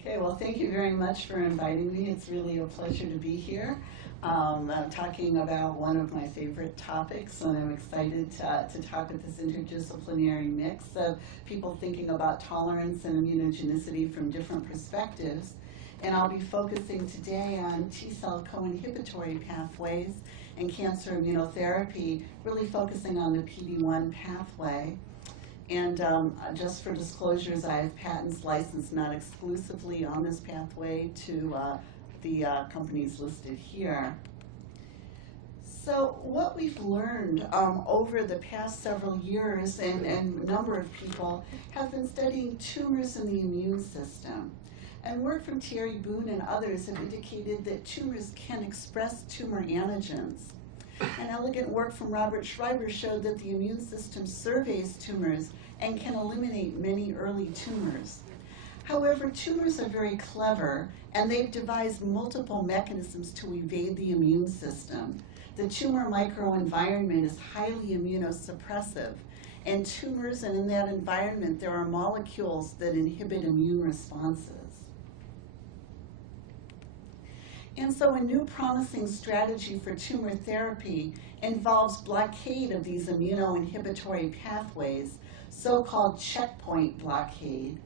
Okay, well, thank you very much for inviting me. It's really a pleasure to be here talking about one of my favorite topics, and I'm excited to talk with this interdisciplinary mix of people thinking about tolerance and immunogenicity from different perspectives. And I'll be focusing today on T-cell co-inhibitory pathways and cancer immunotherapy, really focusing on the PD-1 pathway. And just for disclosures, I have patents licensed not exclusively on this pathway to the companies listed here. So what we've learned over the past several years, and a number of people have been studying tumors in the immune system. And work from Thierry Boone and others have indicated that tumors can express tumor antigens. And elegant work from Robert Schreiber showed that the immune system surveys tumors and can eliminate many early tumors. However, tumors are very clever, and they've devised multiple mechanisms to evade the immune system. The tumor microenvironment is highly immunosuppressive, and tumors, and in that environment, there are molecules that inhibit immune responses. And so a new promising strategy for tumor therapy involves blockade of these immunoinhibitory pathways, so-called checkpoint blockade.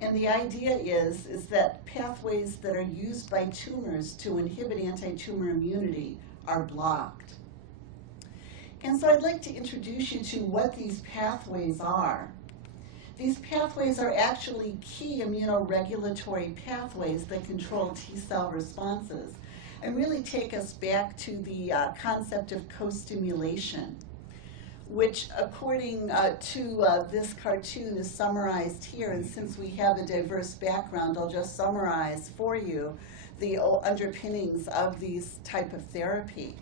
And the idea is that pathways that are used by tumors to inhibit anti-tumor immunity are blocked. And so I'd like to introduce you to what these pathways are. These pathways are actually key immunoregulatory pathways that control T-cell responses and really take us back to the concept of co-stimulation, which according to this cartoon is summarized here. And since we have a diverse background, I'll just summarize for you the underpinnings of these type of therapy.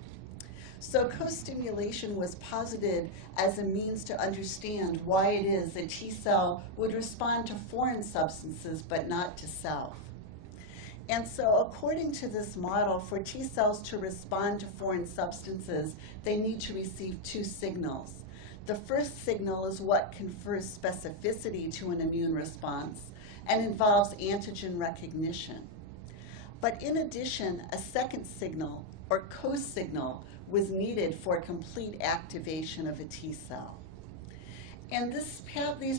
So co-stimulation was posited as a means to understand why it is a T-cell would respond to foreign substances but not to self. And so according to this model, for T-cells to respond to foreign substances, they need to receive two signals. The first signal is what confers specificity to an immune response and involves antigen recognition. But in addition, a second signal, or co-signal, was needed for complete activation of a T-cell. And these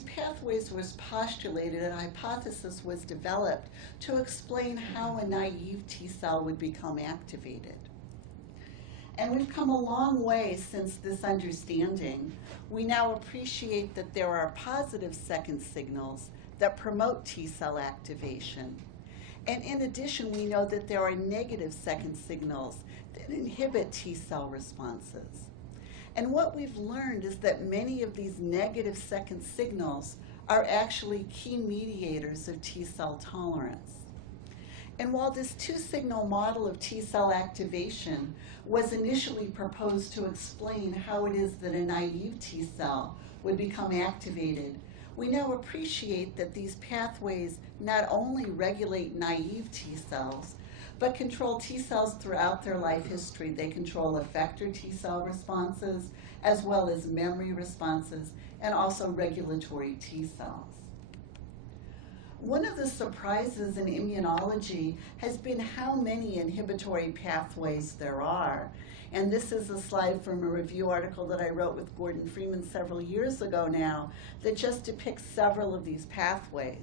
pathways was postulated, and a hypothesis was developed to explain how a naive T-cell would become activated. And we've come a long way since this understanding. We now appreciate that there are positive second signals that promote T-cell activation. And in addition, we know that there are negative second signals that inhibit T-cell responses. And what we've learned is that many of these negative second signals are actually key mediators of T-cell tolerance. And while this two-signal model of T-cell activation was initially proposed to explain how it is that a naive T-cell would become activated, we now appreciate that these pathways not only regulate naive T-cells, but control T-cells throughout their life history. They control effector T-cell responses, as well as memory responses, and also regulatory T-cells. One of the surprises in immunology has been how many inhibitory pathways there are. And this is a slide from a review article that I wrote with Gordon Freeman several years ago now that just depicts several of these pathways.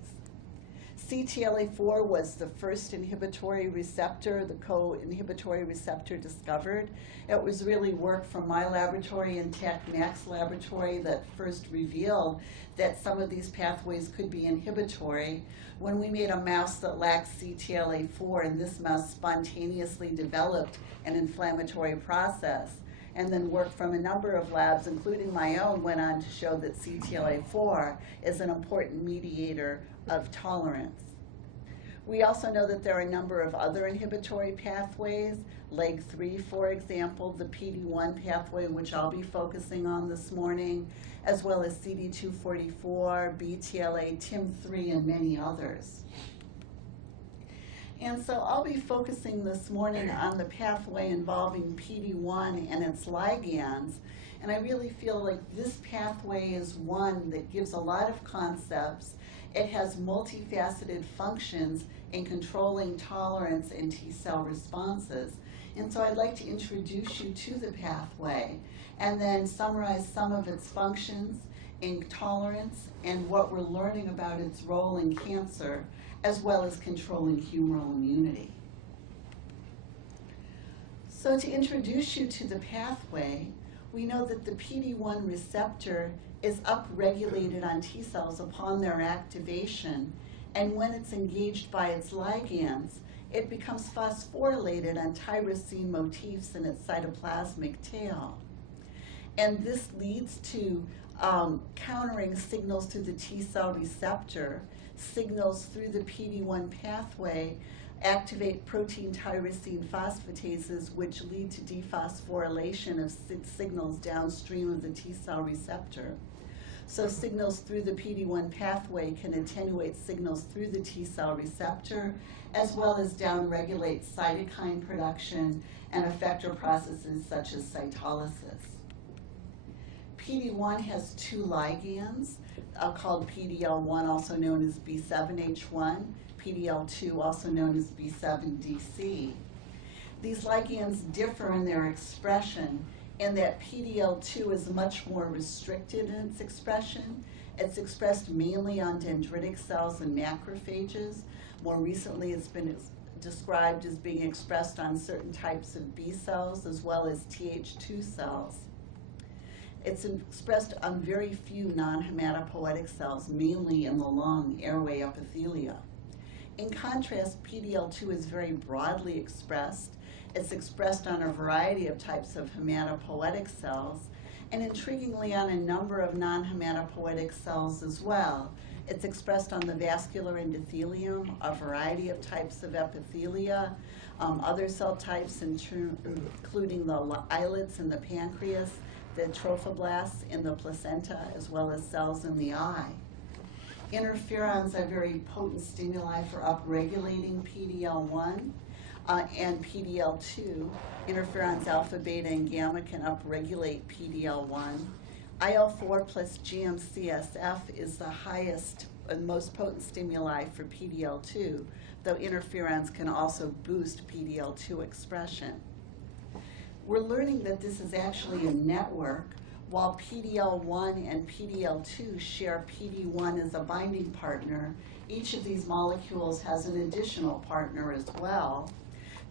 CTLA-4 was the first inhibitory receptor, the co-inhibitory receptor discovered. It was really work from my laboratory and TAC-MAX laboratory that first revealed that some of these pathways could be inhibitory. When we made a mouse that lacked CTLA-4, and this mouse spontaneously developed an inflammatory process, and then work from a number of labs, including my own, went on to show that CTLA-4 is an important mediator of tolerance. We also know that there are a number of other inhibitory pathways, LAG3, for example, the PD-1 pathway, which I'll be focusing on this morning, as well as CD244, BTLA, TIM3, and many others. And so I'll be focusing this morning on the pathway involving PD-1 and its ligands. And I really feel like this pathway is one that gives a lot of concepts It has multifaceted functions in controlling tolerance and T-cell responses. And so I'd like to introduce you to the pathway and then summarize some of its functions in tolerance and what we're learning about its role in cancer, as well as controlling humoral immunity. So to introduce you to the pathway, we know that the PD-1 receptor is upregulated on T cells upon their activation, and when it's engaged by its ligands, it becomes phosphorylated on tyrosine motifs in its cytoplasmic tail. And this leads to countering signals through the T cell receptor, signals through the PD-1 pathway, activate protein tyrosine phosphatases, which lead to dephosphorylation of signals downstream of the T cell receptor. So signals through the PD-1 pathway can attenuate signals through the T cell receptor, as well as downregulate cytokine production and effector processes such as cytolysis. PD-1 has two ligands called PD-L1, also known as B7H1, PD-L2, also known as B7DC. These ligands differ in their expression in that PD-L2 is much more restricted in its expression. It's expressed mainly on dendritic cells and macrophages. More recently, it's been described as being expressed on certain types of B cells as well as Th2 cells. It's expressed on very few non-hematopoietic cells, mainly in the lung, airway epithelia. In contrast, PD-L2 is very broadly expressed. It's expressed on a variety of types of hematopoietic cells, and intriguingly on a number of non-hematopoietic cells as well. It's expressed on the vascular endothelium, a variety of types of epithelia, other cell types including the islets in the pancreas, the trophoblasts in the placenta, as well as cells in the eye. Interferons are very potent stimuli for upregulating PD-L1 and PD-L2. Interferons alpha, beta, and gamma can upregulate PD-L1. IL-4 plus GM-CSF is the highest and most potent stimuli for PD-L2, though interferons can also boost PD-L2 expression. We're learning that this is actually a network. While PD-L1 and PD-L2 share PD-1 as a binding partner, each of these molecules has an additional partner as well.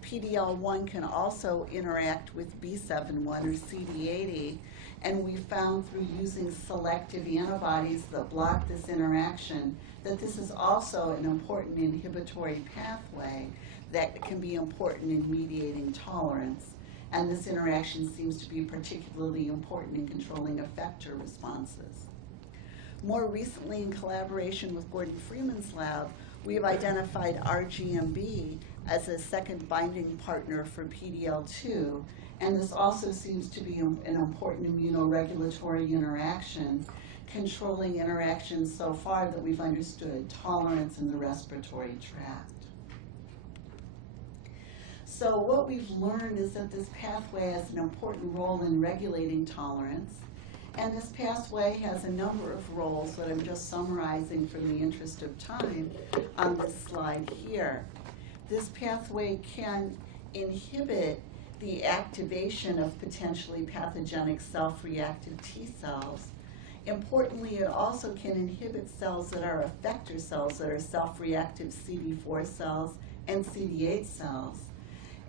PD-L1 can also interact with B7-1 or CD80, and we found through using selective antibodies that block this interaction that this is also an important inhibitory pathway that can be important in mediating tolerance. And this interaction seems to be particularly important in controlling effector responses. More recently, in collaboration with Gordon Freeman's lab, we have identified RGMB as a second binding partner for PD-L2, and this also seems to be an important immunoregulatory interaction, controlling interactions so far that we've understood, tolerance in the respiratory tract. So what we've learned is that this pathway has an important role in regulating tolerance, and this pathway has a number of roles that I'm just summarizing for the interest of time on this slide here. This pathway can inhibit the activation of potentially pathogenic self-reactive T cells. Importantly, it also can inhibit cells that are effector cells, that are self-reactive CD4 cells and CD8 cells.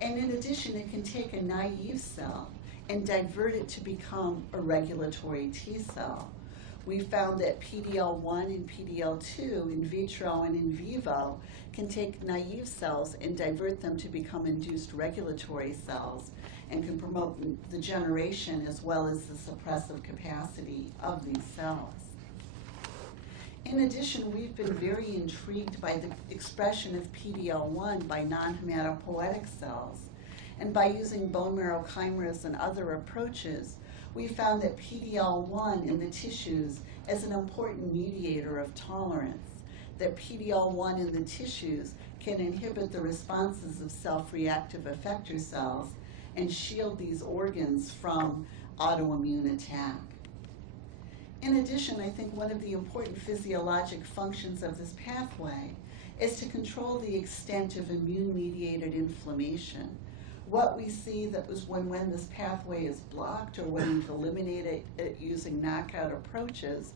And in addition, it can take a naive cell and divert it to become a regulatory T cell. We found that PD-L1 and PD-L2 in vitro and in vivo can take naive cells and divert them to become induced regulatory cells and can promote the generation as well as the suppressive capacity of these cells. In addition, we've been very intrigued by the expression of PD-L1 by non-hematopoietic cells. And by using bone marrow chimeras and other approaches, we found that PD-L1 in the tissues is an important mediator of tolerance, that PD-L1 in the tissues can inhibit the responses of self-reactive effector cells and shield these organs from autoimmune attack. In addition, I think one of the important physiologic functions of this pathway is to control the extent of immune-mediated inflammation. What we see that was when this pathway is blocked or when we've eliminated it using knockout approaches,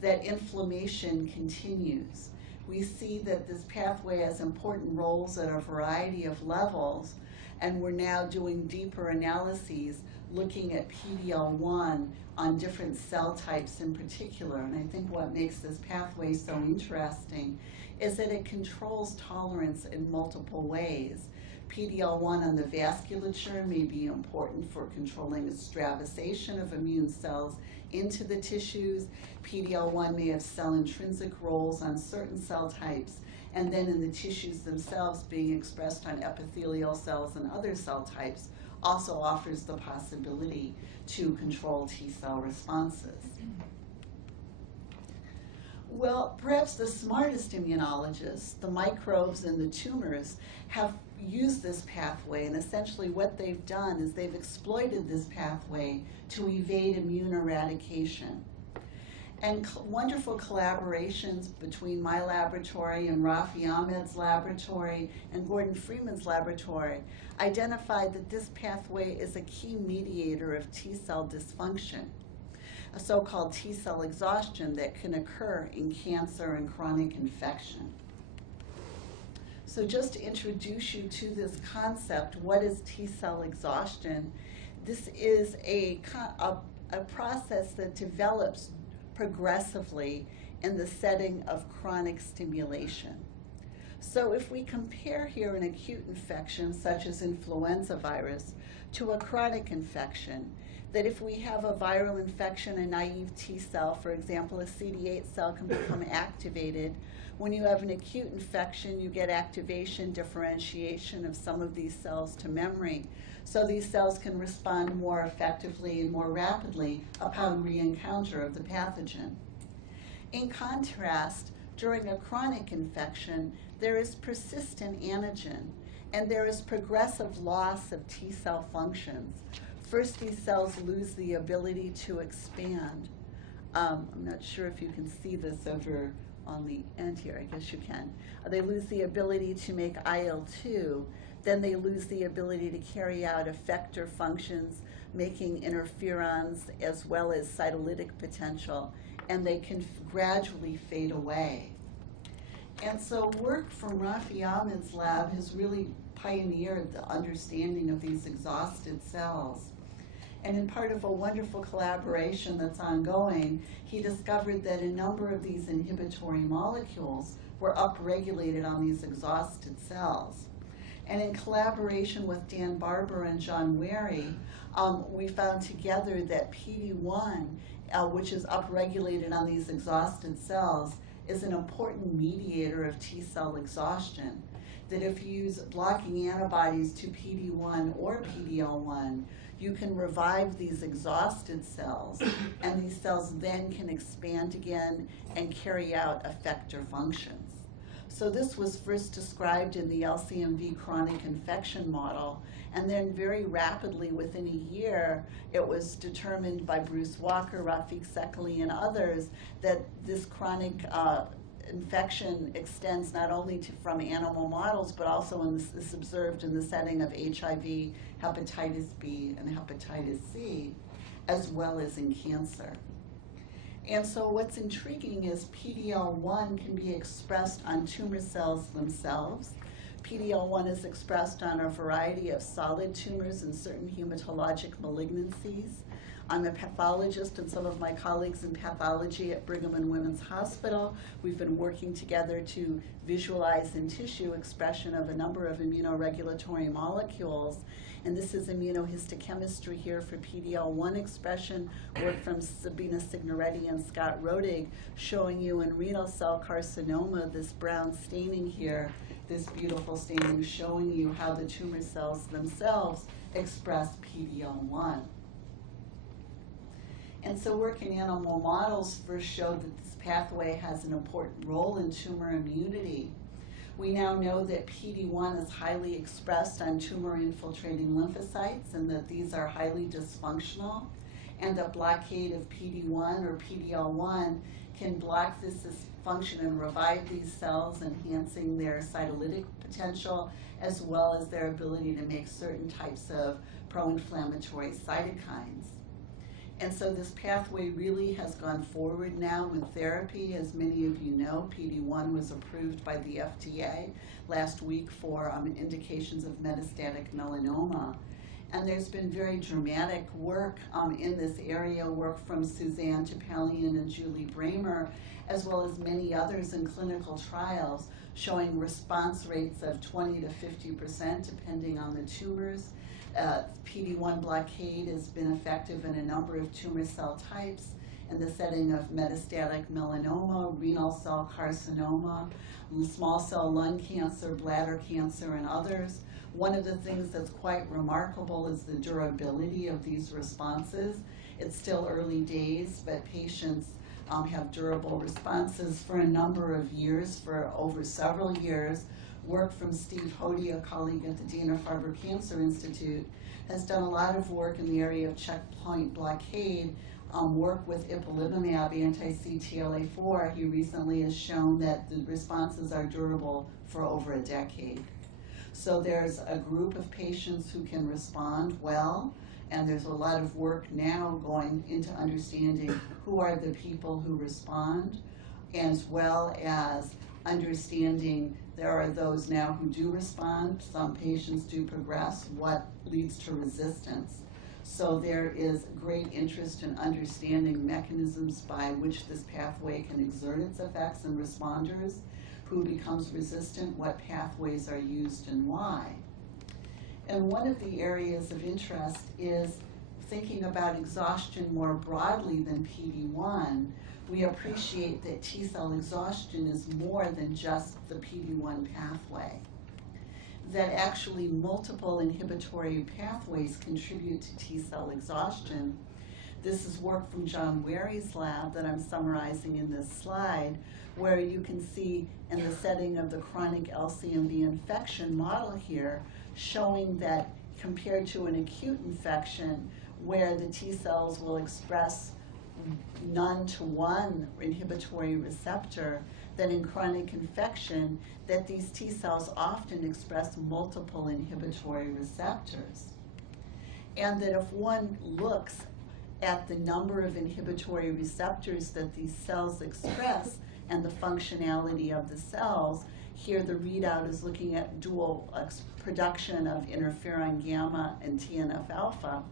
that inflammation continues. We see that this pathway has important roles at a variety of levels, and we're now doing deeper analyses looking at PD-1 on different cell types in particular. And I think what makes this pathway so interesting is that it controls tolerance in multiple ways. PD-1 on the vasculature may be important for controlling extravasation of immune cells into the tissues. PD-1 may have cell intrinsic roles on certain cell types, and then in the tissues themselves being expressed on epithelial cells and other cell types also offers the possibility to control T-cell responses. Well, perhaps the smartest immunologists, the microbes and the tumors, have used this pathway, and essentially what they've done is they've exploited this pathway to evade immune eradication. And wonderful collaborations between my laboratory and Rafi Ahmed's laboratory and Gordon Freeman's laboratory identified that this pathway is a key mediator of T-cell dysfunction, a so-called T-cell exhaustion that can occur in cancer and chronic infection. So just to introduce you to this concept, what is T-cell exhaustion? This is a process that develops progressively in the setting of chronic stimulation. So if we compare here an acute infection such as influenza virus to a chronic infection, that if we have a viral infection, a naive T cell, for example, a CD8 cell can become activated. When you have an acute infection, you get activation, differentiation of some of these cells to memory. So these cells can respond more effectively and more rapidly upon re-encounter of the pathogen. In contrast, during a chronic infection, there is persistent antigen, and there is progressive loss of T cell functions. First, these cells lose the ability to expand. I'm not sure if you can see this over on the end here. I guess you can. They lose the ability to make IL-2. Then they lose the ability to carry out effector functions, making interferons as well as cytolytic potential, and they can gradually fade away. And so work from Rafi Ahmed's lab has really pioneered the understanding of these exhausted cells. And in part of a wonderful collaboration that's ongoing, he discovered that a number of these inhibitory molecules were upregulated on these exhausted cells. And in collaboration with Dan Barber and John Wary, we found together that PD-1, which is upregulated on these exhausted cells, is an important mediator of T-cell exhaustion. That if you use blocking antibodies to PD-1 or PD-L1, you can revive these exhausted cells, and these cells then can expand again and carry out effector functions. So this was first described in the LCMV chronic infection model, and then very rapidly, within a year, it was determined by Bruce Walker, Rafik Sekali, and others that this chronic infection extends not only from animal models, but also is observed in the setting of HIV, hepatitis B, and hepatitis C, as well as in cancer. And so what's intriguing is PD-L1 can be expressed on tumor cells themselves. PD-L1 is expressed on a variety of solid tumors and certain hematologic malignancies. I'm a pathologist, and some of my colleagues in pathology at Brigham and Women's Hospital, we've been working together to visualize in tissue expression of a number of immunoregulatory molecules. And this is immunohistochemistry here for PD-L1 expression, work from Sabina Signoretti and Scott Rodig, showing you in renal cell carcinoma this brown staining here, this beautiful staining showing you how the tumor cells themselves express PD-L1. And so work in animal models first showed that this pathway has an important role in tumor immunity. We now know that PD-1 is highly expressed on tumor-infiltrating lymphocytes and that these are highly dysfunctional. and the blockade of PD-1 or PD-L1 can block this dysfunction and revive these cells, enhancing their cytolytic potential as well as their ability to make certain types of pro-inflammatory cytokines. And so this pathway really has gone forward now with therapy. As many of you know, PD-1 was approved by the FDA last week for indications of metastatic melanoma. And there's been very dramatic work in this area, work from Suzanne Topalian and Julie Bramer, as well as many others in clinical trials, showing response rates of 20 to 50% depending on the tumors. PD-1 blockade has been effective in a number of tumor cell types in the setting of metastatic melanoma, renal cell carcinoma, small cell lung cancer, bladder cancer, and others. One of the things that's quite remarkable is the durability of these responses. It's still early days, but patients have durable responses for a number of years, for over several years. Work from Steve Hody, a colleague at the Dana-Farber Cancer Institute, has done a lot of work in the area of checkpoint blockade, work with ipilimumab, anti-CTLA-4. He recently has shown that the responses are durable for over a decade. So there's a group of patients who can respond well, and there's a lot of work now going into understanding who are the people who respond, as well as understanding there are those now who do respond. Some patients do progress. What leads to resistance? So there is great interest in understanding mechanisms by which this pathway can exert its effects in responders, who becomes resistant, what pathways are used, and why. And one of the areas of interest is thinking about exhaustion more broadly than PD-1. We appreciate that T-cell exhaustion is more than just the PD-1 pathway, that actually multiple inhibitory pathways contribute to T-cell exhaustion. This is work from John Ware's lab that I'm summarizing in this slide, where you can see in the setting of the chronic LCMV infection model here, showing that compared to an acute infection where the T cells will express none to one inhibitory receptor, that in chronic infection, that these T cells often express multiple inhibitory receptors. And that if one looks at the number of inhibitory receptors that these cells express and the functionality of the cells, here the readout is looking at dual production of interferon gamma and TNF alpha.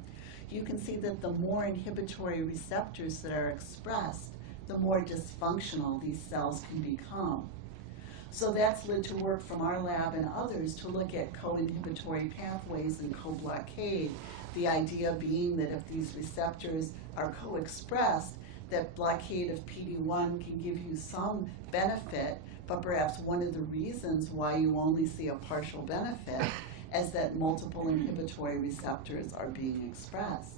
You can see that the more inhibitory receptors that are expressed, the more dysfunctional these cells can become. So that's led to work from our lab and others to look at co-inhibitory pathways and co-blockade. The idea being that if these receptors are co-expressed, that blockade of PD-1 can give you some benefit, but perhaps one of the reasons why you only see a partial benefit is that multiple inhibitory receptors are being expressed.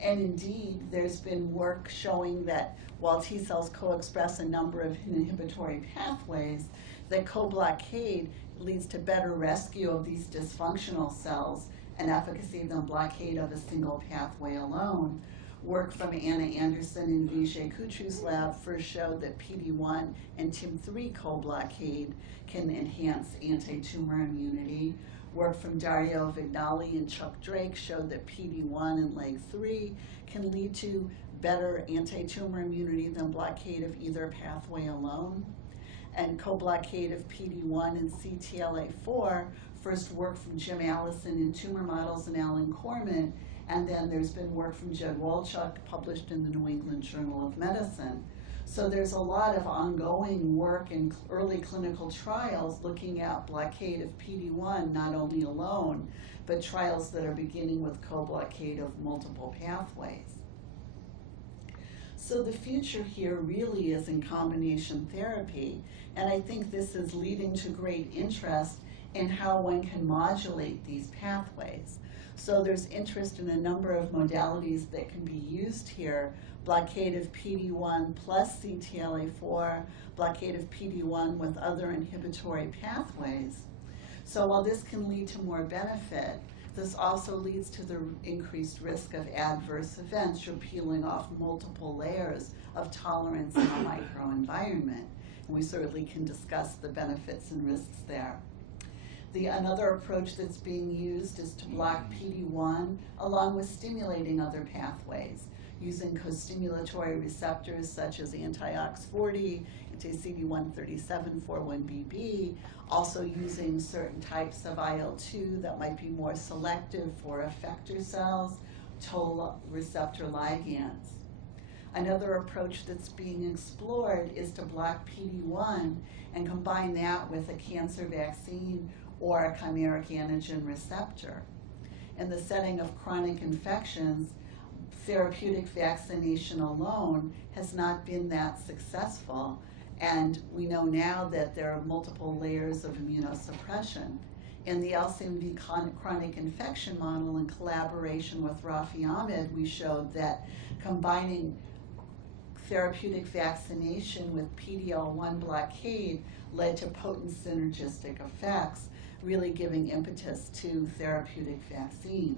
And indeed, there's been work showing that while T cells co-express a number of inhibitory pathways, that co-blockade leads to better rescue of these dysfunctional cells and efficacy than blockade of a single pathway alone. Work from Anna Anderson and Vijay Kutru's lab first showed that PD-1 and TIM3 co-blockade can enhance anti-tumor immunity. Work from Dario Vignali and Chuck Drake showed that PD-1 and LAG-3 can lead to better anti-tumor immunity than blockade of either pathway alone. And co-blockade of PD-1 and CTLA-4, first work from Jim Allison in tumor models and Alan Corman, and then there's been work from Jed Walchuk published in the New England Journal of Medicine. So there's a lot of ongoing work in early clinical trials looking at blockade of PD-1, not only alone, but trials that are beginning with co-blockade of multiple pathways. So the future here really is in combination therapy, and I think this is leading to great interest in how one can modulate these pathways. So there's interest in a number of modalities that can be used here: blockade of PD-1 plus CTLA-4, blockade of PD-1 with other inhibitory pathways. So while this can lead to more benefit, This also leads to the increased risk of adverse events. You're peeling off multiple layers of tolerance in a microenvironment. And we certainly can discuss the benefits and risks there. Another approach that's being used is to block PD-1 along with stimulating other pathways, using co-stimulatory receptors such as anti-OX40, anti-CD137, 41BB, also using certain types of IL-2 that might be more selective for effector cells, toll receptor ligands. Another approach that's being explored is to block PD-1 and combine that with a cancer vaccine or a chimeric antigen receptor. In the setting of chronic infections, therapeutic vaccination alone has not been that successful, and we know now that there are multiple layers of immunosuppression. In the LCMV chronic infection model, in collaboration with Rafi Ahmed, we showed that combining therapeutic vaccination with PD-1 blockade led to potent synergistic effects, really giving impetus to therapeutic vaccines.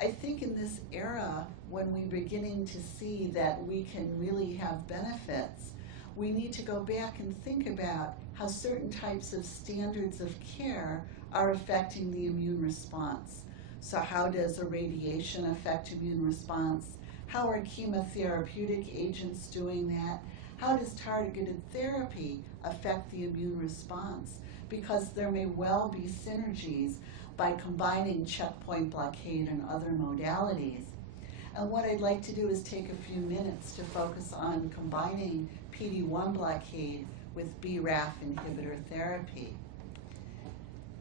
I think in this era, when we're beginning to see that we can really have benefits, we need to go back and think about how certain types of standards of care are affecting the immune response. So how does irradiation affect immune response? How are chemotherapeutic agents doing that? How does targeted therapy affect the immune response? Because there may well be synergies by combining checkpoint blockade and other modalities. And what I'd like to do is take a few minutes to focus on combining PD-1 blockade with B-Raf inhibitor therapy.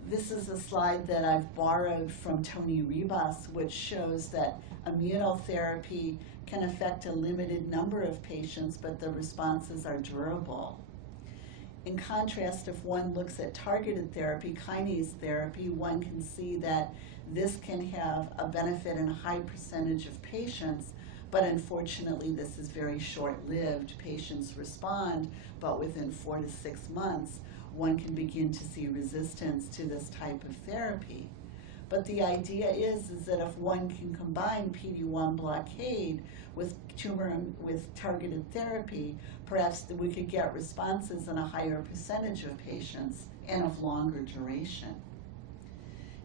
This is a slide that I've borrowed from Tony Ribas, which shows that immunotherapy can affect a limited number of patients, but the responses are durable. In contrast, if one looks at targeted therapy, kinase therapy, one can see that this can have a benefit in a high percentage of patients, but unfortunately this is very short-lived. Patients respond, but within 4 to 6 months, one can begin to see resistance to this type of therapy. But the idea is that if one can combine PD-1 blockade with targeted therapy, perhaps we could get responses in a higher percentage of patients and of longer duration.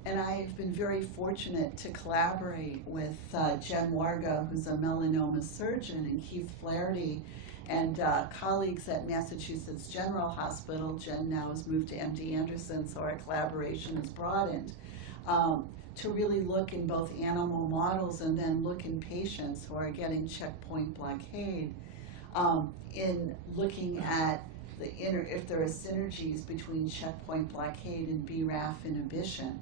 And I've been very fortunate to collaborate with Jen Wargo, who's a melanoma surgeon, and Keith Flaherty, and colleagues at Massachusetts General Hospital. Jen now has moved to MD Anderson, so our collaboration has broadened to really look in both animal models and then look in patients who are getting checkpoint blockade in looking at if there are synergies between checkpoint blockade and B-Raf inhibition.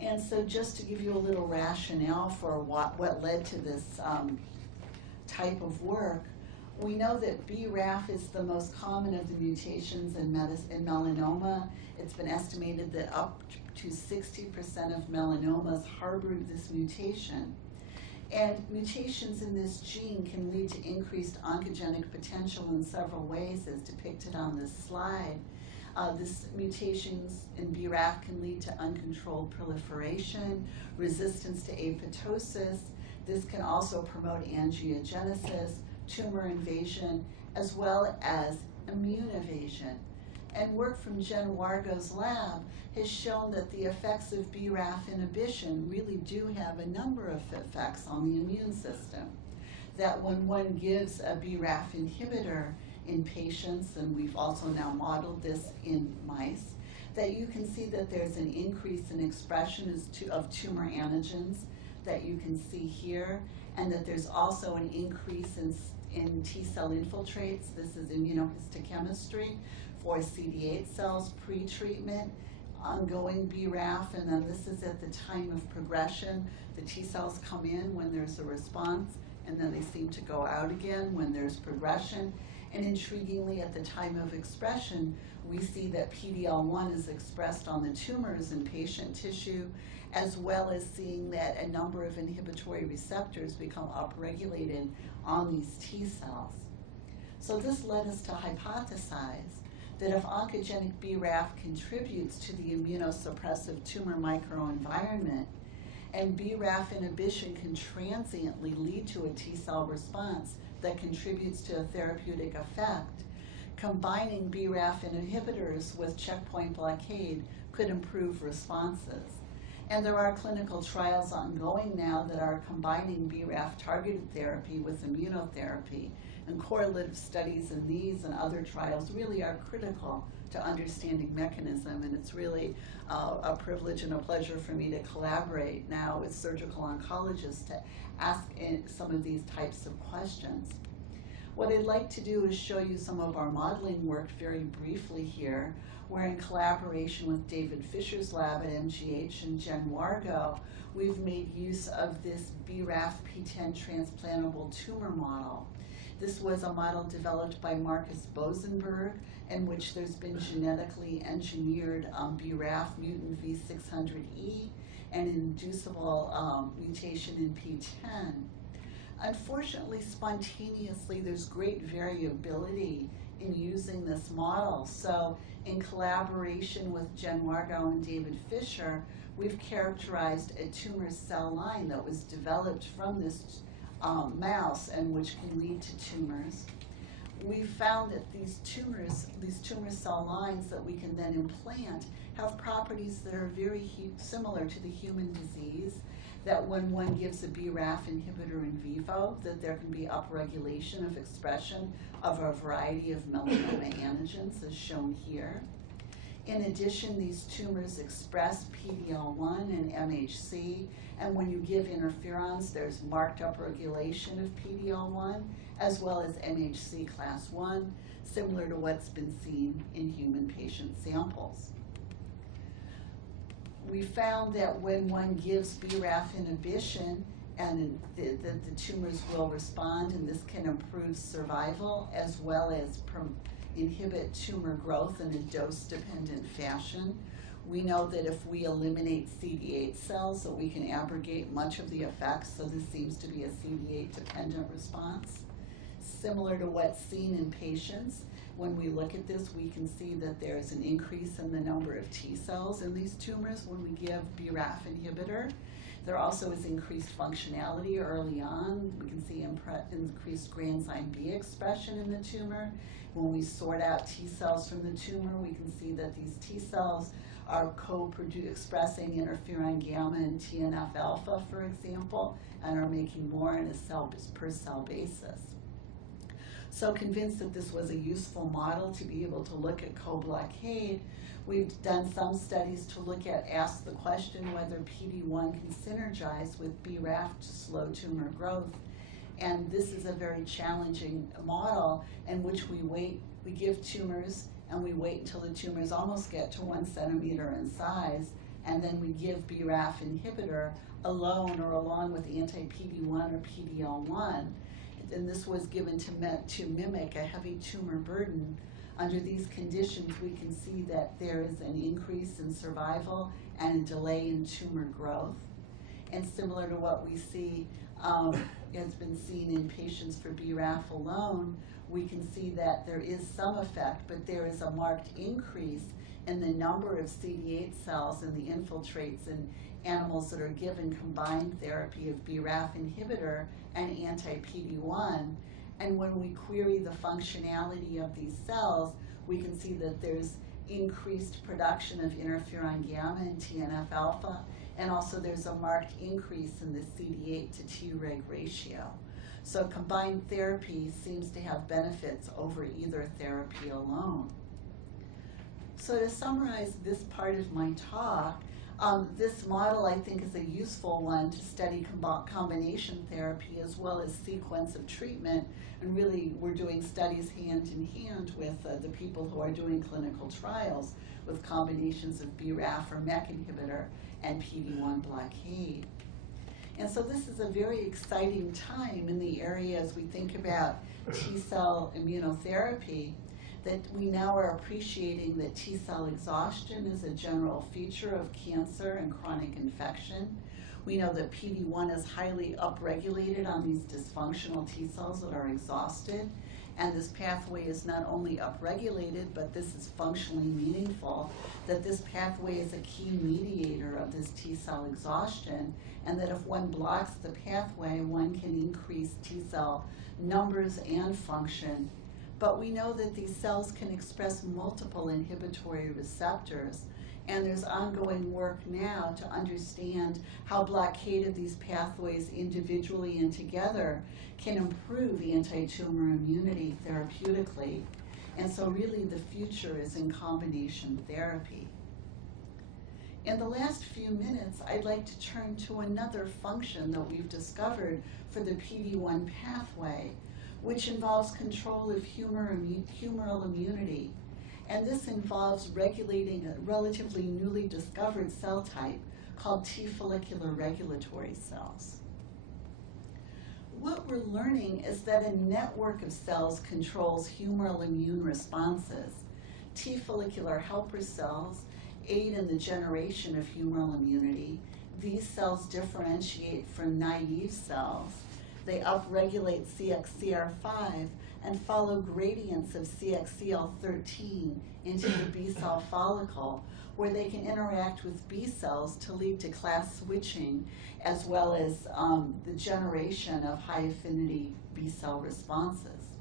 And so just to give you a little rationale for what led to this type of work, we know that B-Raf is the most common of the mutations in melanoma. It's been estimated that up to 60% of melanomas harbor this mutation. And mutations in this gene can lead to increased oncogenic potential in several ways, as depicted on this slide. These mutations in B-Raf can lead to uncontrolled proliferation, resistance to apoptosis. This can also promote angiogenesis, tumor invasion, as well as immune evasion. And work from Jen Wargo's lab has shown that the effects of B-Raf inhibition really do have a number of effects on the immune system. That when one gives a B-Raf inhibitor in patients, and we've also now modeled this in mice, that you can see that there's an increase in expression of tumor antigens that you can see here, and that there's also an increase in T-cell infiltrates. This is immunohistochemistry for CD8 cells pre-treatment, ongoing B-Raf, and then this is at the time of progression. The T-cells come in when there's a response, and then they seem to go out again when there's progression. And intriguingly, at the time of expression, we see that PD-L1 is expressed on the tumors in patient tissue, as well as seeing that a number of inhibitory receptors become upregulated on these T cells. So this led us to hypothesize that if oncogenic B-Raf contributes to the immunosuppressive tumor microenvironment, and B-Raf inhibition can transiently lead to a T-cell response that contributes to a therapeutic effect, combining B-Raf inhibitors with checkpoint blockade could improve responses. And there are clinical trials ongoing now that are combining B-Raf targeted therapy with immunotherapy, and correlative studies in these and other trials really are critical to understanding mechanism, and it's really a privilege and a pleasure for me to collaborate now with surgical oncologists to ask some of these types of questions. What I'd like to do is show you some of our modeling work very briefly here, where in collaboration with David Fisher's lab at MGH and Jen Wargo, we've made use of this B-Raf P10 transplantable tumor model. This was a model developed by Marcus Bosenberg, in which there's been genetically engineered B-Raf mutant V600E and inducible mutation in P10. Unfortunately, spontaneously, there's great variability in using this model. So in collaboration with Jen Wargo and David Fisher, we've characterized a tumor cell line that was developed from this mouse and which can lead to tumors. We found that these tumor cell lines that we can then implant have properties that are very similar to the human disease, that when one gives a B-Raf inhibitor in vivo, that there can be upregulation of expression of a variety of melanoma antigens, as shown here. In addition, these tumors express PD-1 and MHC, and when you give interferons, there's marked upregulation of PD-1 as well as MHC class 1, similar to what's been seen in human patient samples. We found that when one gives B-Raf inhibition, and the tumors will respond, and this can improve survival as well as inhibit tumor growth in a dose-dependent fashion. We know that if we eliminate CD8 cells, that we can abrogate much of the effects, so this seems to be a CD8-dependent response. Similar to what's seen in patients, when we look at this, we can see that there's an increase in the number of T cells in these tumors when we give B-Raf inhibitor. There also is increased functionality early on. We can see increased granzyme B expression in the tumor. When we sort out T cells from the tumor, we can see that these T cells are expressing interferon gamma and TNF alpha, for example, and are making more on a per cell basis. So convinced that this was a useful model to be able to look at co-blockade, we've done some studies to ask the question whether PD-1 can synergize with B-Raf to slow tumor growth. And this is a very challenging model in which we give tumors and we wait until the tumors almost get to 1 centimeter in size, and then we give B-Raf inhibitor alone or along with anti-PD-1 or PD-L1. And this was given to mimic a heavy tumor burden. Under these conditions, we can see that there is an increase in survival and a delay in tumor growth. And similar to what we see has been seen in patients for B-Raf alone, we can see that there is some effect, but there is a marked increase in the number of CD8 cells in the infiltrates in animals that are given combined therapy of B-Raf inhibitor and anti-PD-1. And when we query the functionality of these cells, we can see that there's increased production of interferon gamma and TNF alpha, and also there's a marked increase in the CD8 to Treg ratio. So combined therapy seems to have benefits over either therapy alone. So to summarize this part of my talk, this model I think is a useful one to study combination therapy as well as sequence of treatment, and really we're doing studies hand in hand with the people who are doing clinical trials with combinations of B-Raf or MEK inhibitor and PD-1 blockade. And so this is a very exciting time in the area as we think about T-cell immunotherapy, that we now are appreciating that T-cell exhaustion is a general feature of cancer and chronic infection. We know that PD-1 is highly upregulated on these dysfunctional T cells that are exhausted, and this pathway is not only upregulated, but this is functionally meaningful, that this pathway is a key mediator of this T cell exhaustion, and that if one blocks the pathway, one can increase T cell numbers and function. But we know that these cells can express multiple inhibitory receptors, and there's ongoing work now to understand how blockade of these pathways individually and together can improve anti-tumor immunity therapeutically. And so really the future is in combination therapy. In the last few minutes, I'd like to turn to another function that we've discovered for the PD-1 pathway, which involves control of humoral immunity. And this involves regulating a relatively newly discovered cell type called T follicular regulatory cells. What we're learning is that a network of cells controls humoral immune responses. T follicular helper cells aid in the generation of humoral immunity. These cells differentiate from naive cells. They upregulate CXCR5 and follow gradients of CXCL13 into the B cell follicle, where they can interact with B cells to lead to class switching, as well as the generation of high affinity B cell responses.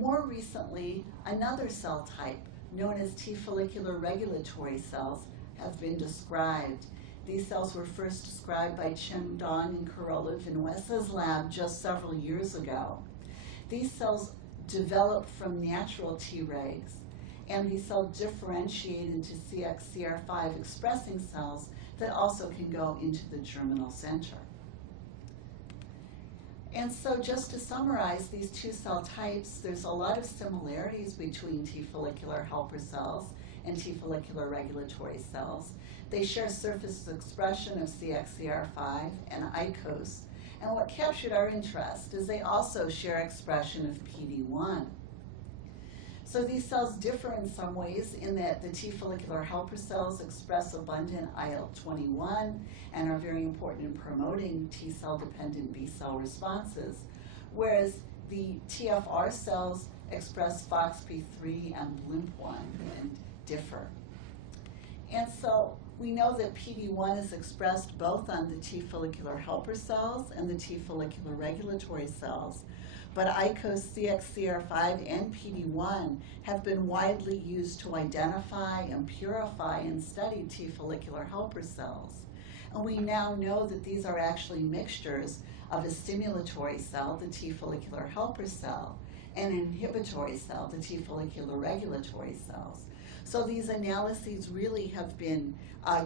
More recently, another cell type, known as T follicular regulatory cells, have been described. These cells were first described by Chen Dong and Korolev in Wes's lab just several years ago. These cells develop from natural Tregs, and these cells differentiate into CXCR5 expressing cells that also can go into the germinal center. And so just to summarize these two cell types, there's a lot of similarities between T follicular helper cells and T follicular regulatory cells. They share surface expression of CXCR5 and ICOS, and what captured our interest is they also share expression of PD-1. So these cells differ in some ways in that the T follicular helper cells express abundant IL-21 and are very important in promoting T cell dependent B cell responses, whereas the TFR cells express FOXP3 and BLIMP1 and differ. And so we know that PD-1 is expressed both on the T follicular helper cells and the T follicular regulatory cells. But ICOS, CXCR5, and PD-1 have been widely used to identify and purify and study T follicular helper cells. And we now know that these are actually mixtures of a stimulatory cell, the T follicular helper cell, and an inhibitory cell, the T follicular regulatory cells. So these analyses really have been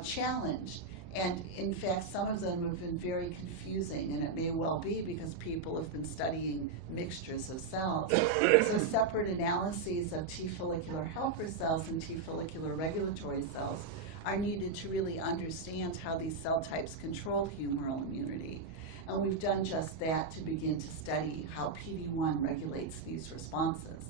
challenged. And in fact, some of them have been very confusing, and it may well be because people have been studying mixtures of cells. So separate analyses of T follicular helper cells and T follicular regulatory cells are needed to really understand how these cell types control humoral immunity. And we've done just that to begin to study how PD-1 regulates these responses.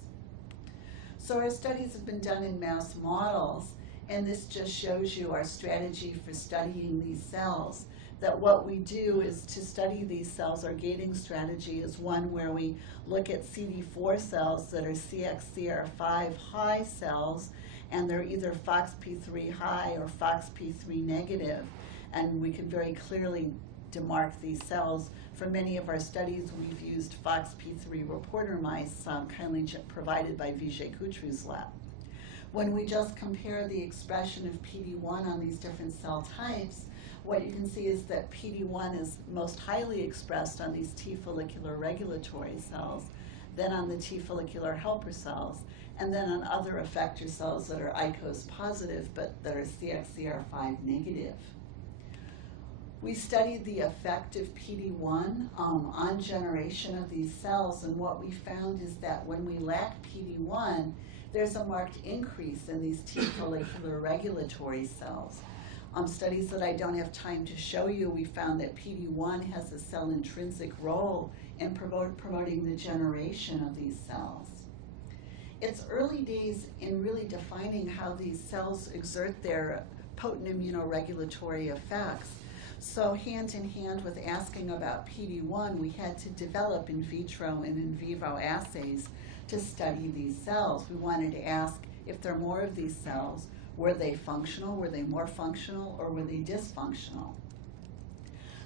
So our studies have been done in mouse models, and this just shows you our strategy for studying these cells. That what we do is to study these cells, our gating strategy is one where we look at CD4 cells that are CXCR5 high cells, and they're either FOXP3 high or FOXP3 negative, and we can very clearly demark these cells. For many of our studies, we've used FOXP3 reporter mice, kindly provided by Vijay Kutru's lab. When we just compare the expression of PD-1 on these different cell types, what you can see is that PD-1 is most highly expressed on these T follicular regulatory cells, then on the T follicular helper cells, and then on other effector cells that are ICOS positive but that are CXCR5 negative. We studied the effect of PD-1 on generation of these cells, and what we found is that when we lack PD-1, there's a marked increase in these T follicular regulatory cells. Studies that I don't have time to show you, we found that PD-1 has a cell intrinsic role in promoting the generation of these cells. It's early days in really defining how these cells exert their potent immunoregulatory effects. So hand in hand with asking about PD-1, we had to develop in vitro and in vivo assays to study these cells. We wanted to ask if there are more of these cells, were they functional, were they more functional, or were they dysfunctional?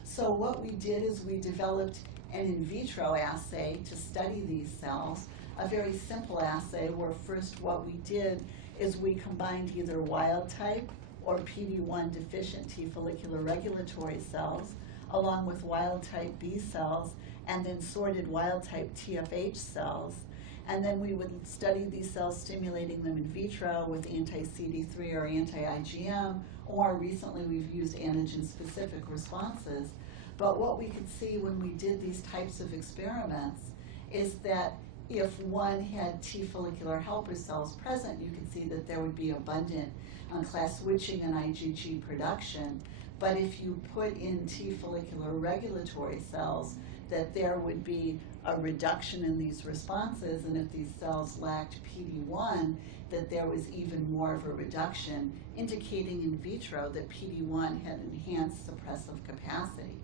So what we did is we developed an in vitro assay to study these cells, a very simple assay where first what we did is we combined either wild type or PD-1 deficient T follicular regulatory cells along with wild type B cells, and then sorted wild type TFH cells. And then we would study these cells, stimulating them in vitro with anti-CD3 or anti-IgM, or recently we've used antigen-specific responses. But what we could see when we did these types of experiments is that if one had T follicular helper cells present, you could see that there would be abundant class switching and IgG production. But if you put in T follicular regulatory cells, that there would be a reduction in these responses, and if these cells lacked PD-1, that there was even more of a reduction, indicating in vitro that PD-1 had enhanced suppressive capacity.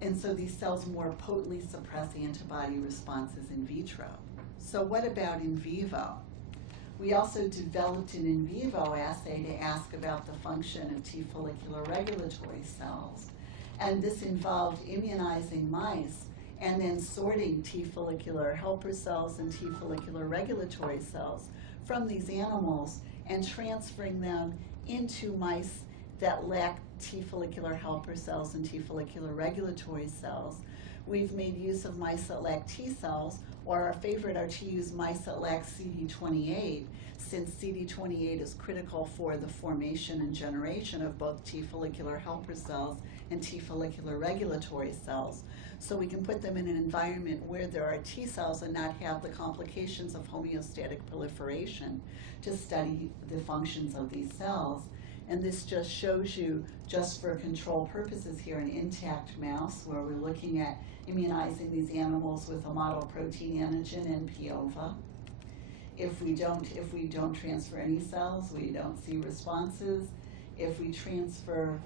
And so these cells more potently suppress antibody responses in vitro. So what about in vivo? We also developed an in vivo assay to ask about the function of T follicular regulatory cells. And this involved immunizing mice and then sorting T follicular helper cells and T follicular regulatory cells from these animals and transferring them into mice that lack T follicular helper cells and T follicular regulatory cells. We've made use of mice that lack T cells, or our favorite are to use mice that lack CD28, since CD28 is critical for the formation and generation of both T follicular helper cells and T follicular regulatory cells. So we can put them in an environment where there are T cells and not have the complications of homeostatic proliferation to study the functions of these cells. And this just shows you, just for control purposes here, an intact mouse where we're looking at immunizing these animals with a model protein antigen and POVA. If we don't transfer any cells, we don't see responses. If we transfer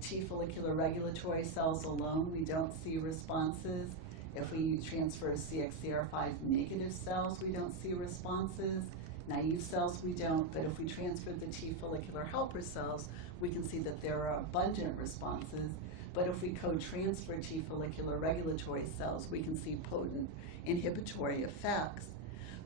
T follicular regulatory cells alone, we don't see responses. If we transfer CXCR5 negative cells, we don't see responses. Naive cells we don't, but if we transfer the T follicular helper cells, we can see that there are abundant responses. But if we co-transfer T follicular regulatory cells, we can see potent inhibitory effects.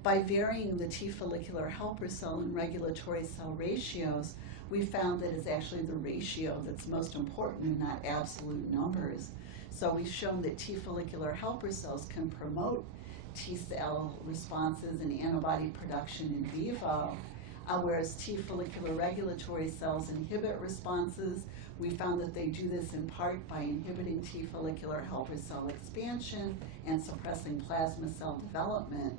By varying the T follicular helper cell and regulatory cell ratios, we found that it's actually the ratio that's most important and not absolute numbers. So we've shown that T follicular helper cells can promote T cell responses and antibody production in vivo, whereas T follicular regulatory cells inhibit responses. We found that they do this in part by inhibiting T follicular helper cell expansion and suppressing plasma cell development,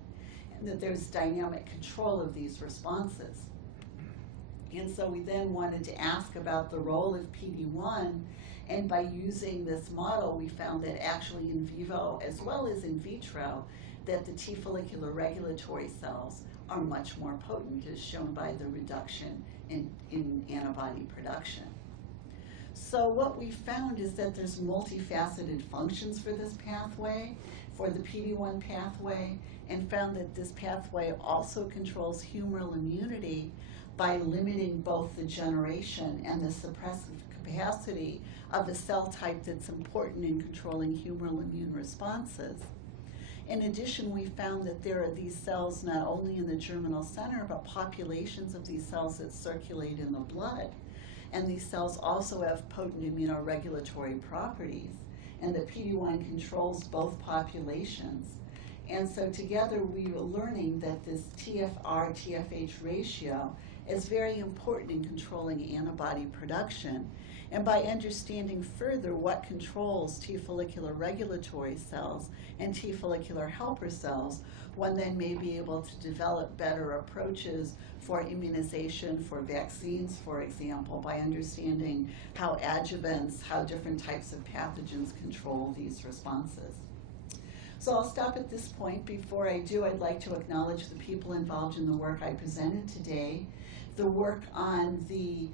and that there's dynamic control of these responses. And so we then wanted to ask about the role of PD-1, and by using this model, we found that actually in vivo as well as in vitro, that the T follicular regulatory cells are much more potent, as shown by the reduction in antibody production. So what we found is that there's multifaceted functions for this pathway, for the PD-1 pathway, and found that this pathway also controls humoral immunity by limiting both the generation and the suppressive capacity of a cell type that's important in controlling humoral immune responses. In addition, we found that there are these cells not only in the germinal center, but populations of these cells that circulate in the blood. And these cells also have potent immunoregulatory properties, and the PD-1 controls both populations. And so together we are learning that this TFR-TFH ratio is very important in controlling antibody production. And by understanding further what controls T follicular regulatory cells and T follicular helper cells, one then may be able to develop better approaches for immunization, for vaccines, for example, by understanding how adjuvants, how different types of pathogens control these responses. So I'll stop at this point. Before I do, I'd like to acknowledge the people involved in the work I presented today. The work on the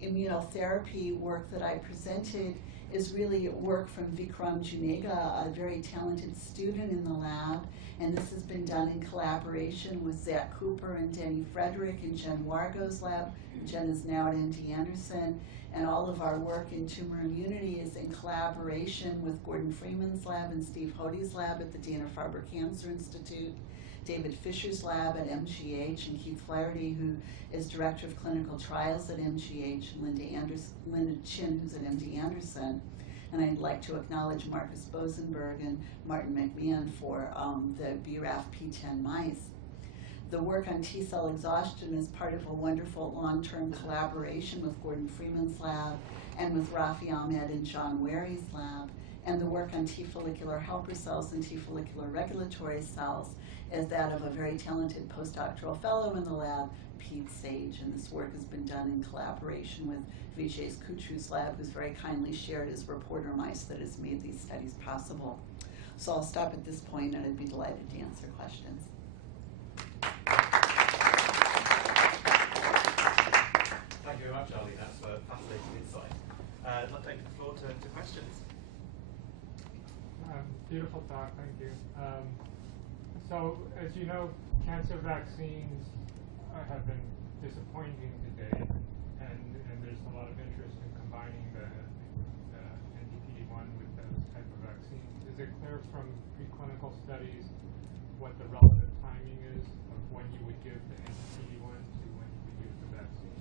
immunotherapy work that I presented is really work from Vikram Junega, a very talented student in the lab, and this has been done in collaboration with Zach Cooper and Denny Frederick in Jen Wargo's lab. Jen is now at MD Anderson, and all of our work in tumor immunity is in collaboration with Gordon Freeman's lab and Steve Hode's lab at the Dana-Farber Cancer Institute, David Fisher's lab at MGH, and Keith Flaherty, who is Director of Clinical Trials at MGH, and Linda Chin, who's at MD Anderson. And I'd like to acknowledge Marcus Bosenberg and Martin McMahon for the B-Raf P10 mice. The work on T-cell exhaustion is part of a wonderful long-term collaboration with Gordon Freeman's lab and with Rafi Ahmed and John Ware's lab. And the work on T follicular helper cells and T follicular regulatory cells is that of a very talented postdoctoral fellow in the lab, Pete Sage, and this work has been done in collaboration with Vijay Kutru's lab, who's very kindly shared his reporter mice that has made these studies possible. So I'll stop at this point, and I'd be delighted to answer questions. Thank you very much, Arlene. That's a fascinating insight. I'll take the floor to questions. Beautiful talk, thank you. So, as you know, cancer vaccines have been disappointing to date, and there's a lot of interest in combining the anti-PD-1 with those type of vaccines. Is it clear from preclinical studies what the relative timing is of when you would give the anti-PD-1 to when you would give the vaccine?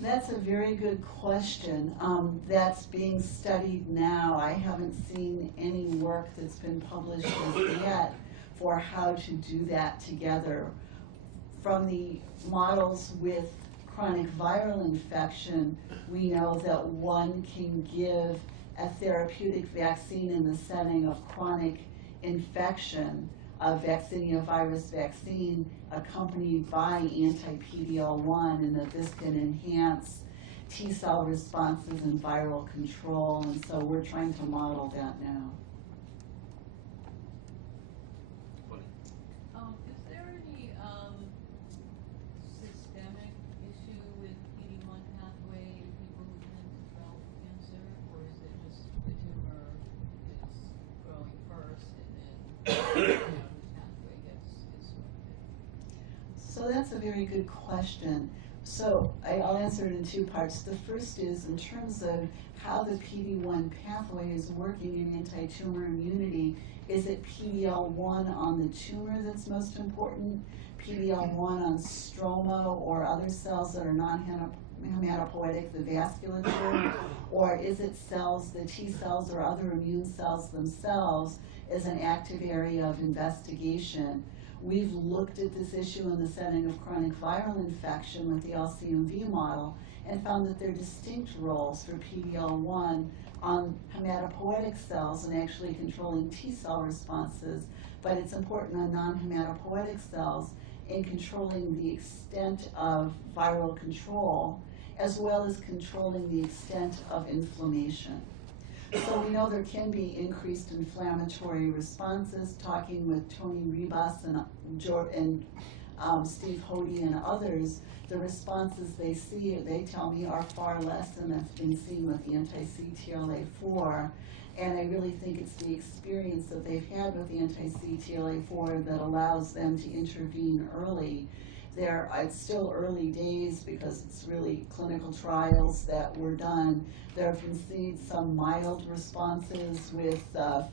That's a very good question. That's being studied now. I haven't seen any work that's been published as yet for how to do that together. From the models with chronic viral infection, we know that one can give a therapeutic vaccine in the setting of chronic infection, a vaccinia-virus vaccine accompanied by anti-PD-1, and that this can enhance T-cell responses and viral control, and so we're trying to model that now. Is there any systemic issue with PD-1 pathway in people who tend to develop cancer, or is it just the tumor is growing first and then pathway gets disrupted? So that's a very good question. So I'll answer it in two parts. The first is in terms of how the PD-1 pathway is working in anti-tumor immunity. Is it PD-L1 on the tumor that's most important, PD-L1 on stroma or other cells that are non-hematopoietic, the vasculature, or is it cells, the T cells or other immune cells themselves, is an active area of investigation? We've looked at this issue in the setting of chronic viral infection with the LCMV model and found that there are distinct roles for PD-L1 on hematopoietic cells and actually controlling T cell responses, but it's important on non-hematopoietic cells in controlling the extent of viral control as well as controlling the extent of inflammation. So we know there can be increased inflammatory responses. Talking with Tony Ribas and Steve Hode and others, the responses they see, they tell me, are far less than that's been seen with the anti-CTLA-4. And I really think it's the experience that they've had with the anti-CTLA-4 that allows them to intervene early. It's still early days because it's really clinical trials that were done. There have been seen some mild responses with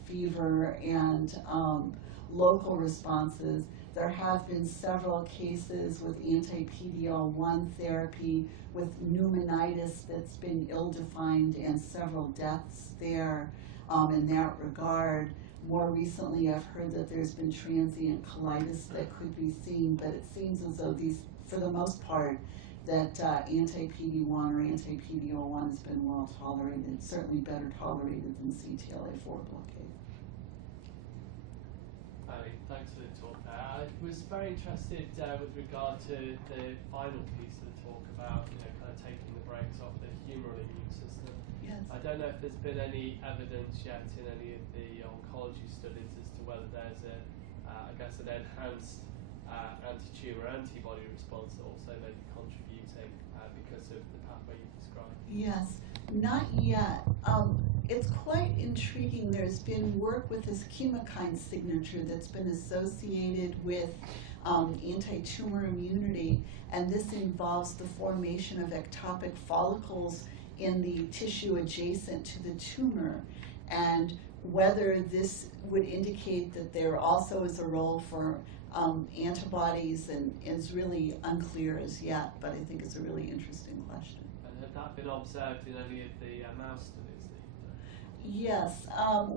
fever and local responses. There have been several cases with anti-PD-L1 therapy with pneumonitis that's been ill-defined and several deaths there in that regard. More recently, I've heard that there's been transient colitis that could be seen, but it seems as though these, for the most part, that anti-PD-1 or anti-PD-L1 has been well tolerated, certainly better tolerated than CTLA-4 blockade. Fanny. Thanks for the talk there. I was very interested with regard to the final piece of the talk about, kind of taking the brakes off the humoral immune system. Yes. I don't know if there's been any evidence yet in any of the oncology studies as to whether there's an enhanced anti-tumor antibody response that also may be contributing because of the pathway you've described. Yes, not yet. It's quite intriguing. There's been work with this chemokine signature that's been associated with anti-tumor immunity, and this involves the formation of ectopic follicles in the tissue adjacent to the tumor. And whether this would indicate that there also is a role for antibodies and is really unclear as yet, but I think it's a really interesting question. And had that been observed in any of the mouse studies that you've done? Yes,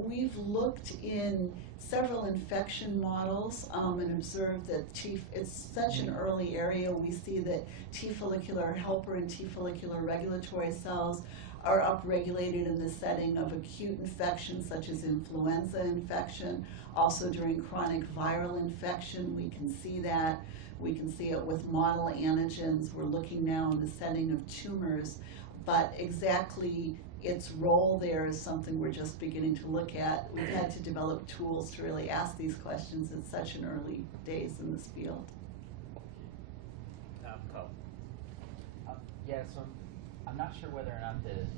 we've looked in several infection models and observed that it's such an early area. We see that T follicular helper and T follicular regulatory cells are upregulated in the setting of acute infections such as influenza infection. Also during chronic viral infection, we can see that. We can see it with model antigens. We're looking now in the setting of tumors, but exactly its role there is something we're just beginning to look at. We've had to develop tools to really ask these questions at such an early days in this field. Carl. Yeah, so I'm not sure whether or not the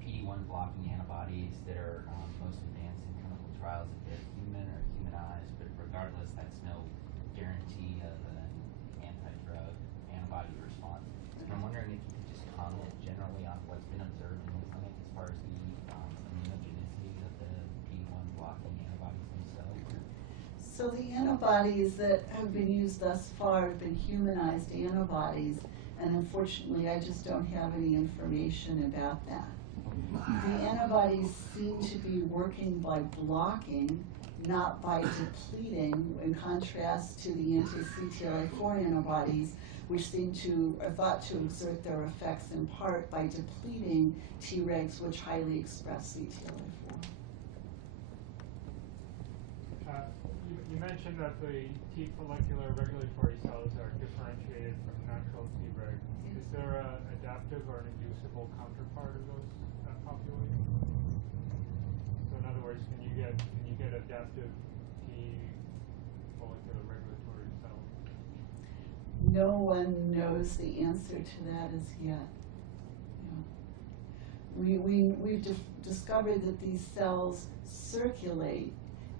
PD-1 blocking antibodies that are most advanced in clinical trials, if they're human or humanized, but regardless, that's no guarantee of an anti-drug antibody response. And I'm wondering if you could just comment generally on what's been observed in the clinic as far as the immunogenicity of the PD-1 blocking antibodies themselves. So the antibodies that have been used thus far have been humanized antibodies, and unfortunately I just don't have any information about that. The antibodies seem to be working by blocking, not by depleting, in contrast to the anti-CTLA-4 antibodies, which seem to, are thought to exert their effects in part by depleting Tregs, which highly express CTLA-4. You mentioned that the T follicular regulatory cells are differentiated from natural Tregs. Is there an adaptive or an inducible counterpart of those populations? So in other words, can you get adaptive T follicular regulatory cells? No one knows the answer to that as yet. Yeah. We've discovered that these cells circulate,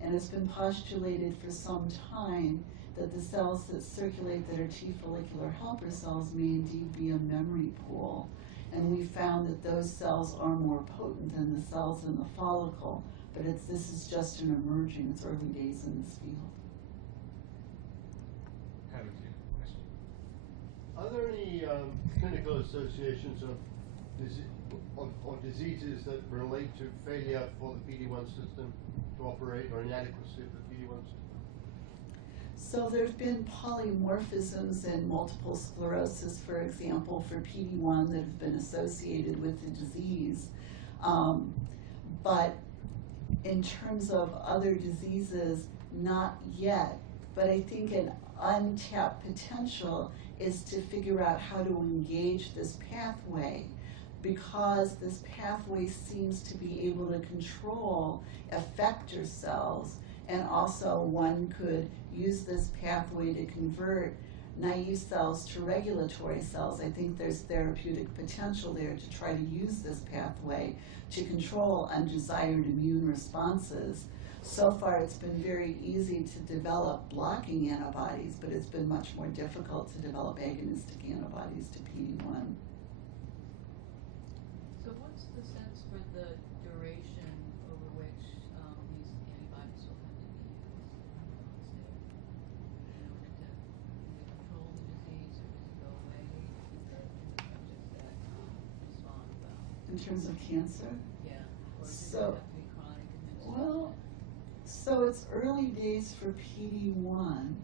and it's been postulated for some time that the cells that circulate that are T follicular helper cells may indeed be a memory pool. And we found that those cells are more potent than the cells in the follicle, but this is just an emerging, it's early days in this field. Are there any clinical associations of diseases that relate to failure for the PD-1 system to operate, or inadequacy of the PD-1 system? So there have been polymorphisms in multiple sclerosis, for example, for PD-1 that have been associated with the disease. But in terms of other diseases, not yet. But I think an untapped potential is to figure out how to engage this pathway, because this pathway seems to be able to control effector cells, and also one could use this pathway to convert naive cells to regulatory cells. I think there's therapeutic potential there to try to use this pathway to control undesired immune responses. So far it's been very easy to develop blocking antibodies, but it's been much more difficult to develop agonistic antibodies to PD-1. So what's the sense for the duration over which these antibodies will have to be used in order to either control the disease or does it go away in the subjects that respond well? In terms of cancer? Yeah. Or does So, it have to be chronic administration? well, so it's early days for PD-1.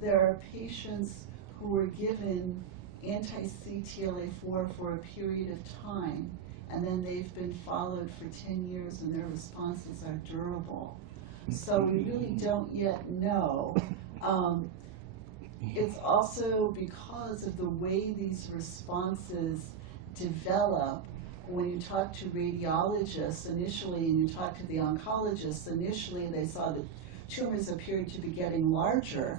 There are patients who were given anti-CTLA-4 for a period of time, and then they've been followed for 10 years and their responses are durable. So we really don't yet know. It's also because of the way these responses develop. When you talk to radiologists initially and you talk to the oncologists, initially they saw that tumors appeared to be getting larger,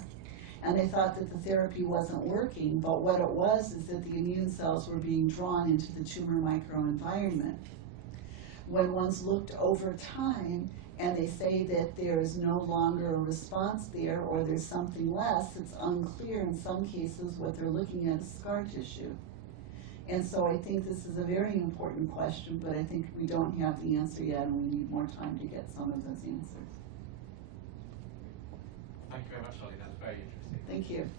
and they thought that the therapy wasn't working, but what it was is that the immune cells were being drawn into the tumor microenvironment. When one's looked over time and they say that there is no longer a response there or there's something less, it's unclear in some cases what they're looking at is scar tissue. And so I think this is a very important question, but I think we don't have the answer yet, and we need more time to get some of those answers. Thank you very much, Arlene. That was very interesting. Thank you.